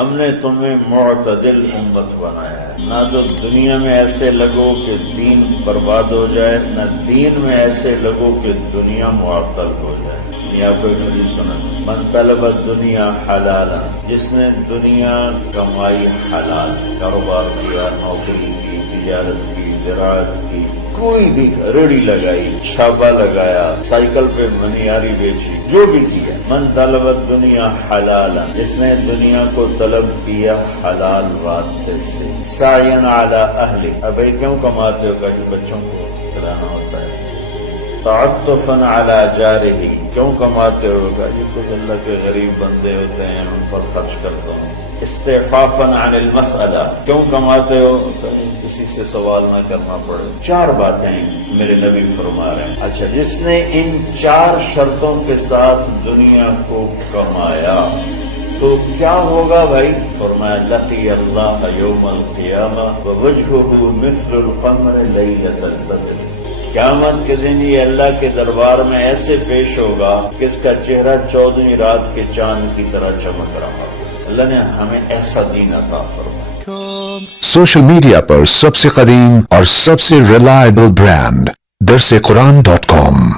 ہم نے تمہیں معتدل امت بنایا ہے، نہ تو دنیا میں ایسے لگو کہ دین برباد ہو جائے، نہ دین میں ایسے لگو کہ دنیا معطل ہو جائے۔ یہ آپ کو ایک حدیث سنا، من طلب الدنیا حلالا، جس نے دنیا کمائی حلال، کاروبار کیا، نوکری کی، تجارت کی، زراعت کی، کوئی بھی ریڑھی لگائی، چھاپا لگایا، سائیکل پہ منیاری بیچی، جو بھی کیا، من طلب الدنیا حلالا، جس نے دنیا کو طلب کیا حلال راستے سے، سعین علی اہلہ، ابھی کیوں کماتے ہو؟ کہ بچوں کو کھلانا ہوتا ہے، تعطفا علی جارہ، کیوں کماتے ہو؟ کہ کچھ اللہ کے غریب بندے ہوتے ہیں ان پر خرچ کرتا ہوں، استعفافا عن المسألہ، کیوں کماتے ہو؟ کسی سے سوال نہ کرنا پڑے۔ چار باتیں میرے نبی فرما رہے ہیں۔ اچھا، جس نے ان چار شرطوں کے ساتھ دنیا کو کمایا تو کیا ہوگا بھائی؟ فرمایا لقی اللہ یوم القیامہ ووجہہ مثل القمر لیلۃ البدر، قیامت کے دن یہ اللہ کے دربار میں ایسے پیش ہوگا کہ اس کا چہرہ 14ویں رات کے چاند کی طرح چمک رہا ہوگا۔ اللہ نے ہمیں ایسا دین عطا فرمایا۔ سوشل میڈیا پر سب سے قدیم اور سب سے ریلائبل برانڈ درسقرآن.com